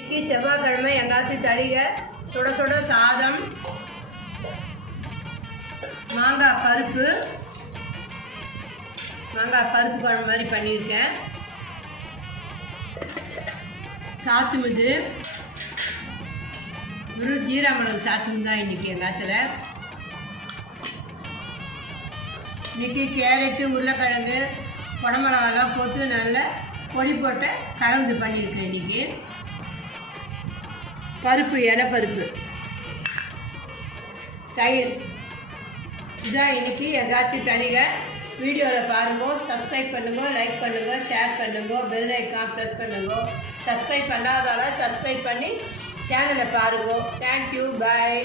இன்னைக்கு செவ்வாய்க்கிழமை எங்காச்சு தளிகை சுட சுட சாதம், மாங்காய் பருப்பு குழம்பு மாதிரி பண்ணியிருக்கேன். சாத்துமுது வெறும் ஜீரா மிளகு சாத்துமுது தான் இன்றைக்கி எங்காத்தில். இன்றைக்கி கேரட்டு, உருளைக்கிழங்கு, குடமிளகாலாம் போட்டு நல்லா பொடி போட்டு கலந்து பண்ணியிருக்கேன். இன்றைக்கி பருப்பு, இலைப்பருப்பு, தயிர், இதுதான் இன்றைக்கி எங்காச்சும் தளிகை. வீடியோவில் பாருங்க, சப்ஸ்கிரைப் பண்ணுங்க, லைக் பண்ணுங்க, ஷேர் பண்ணுங்க, பெல் ஐக்கான் ப்ரெஸ் பண்ணுங்க. சப்ஸ்கிரைப் பண்ணாதால சப்ஸ்கிரைப் பண்ணி சேனலை பாருங்க. தேங்க்யூ, பாய்.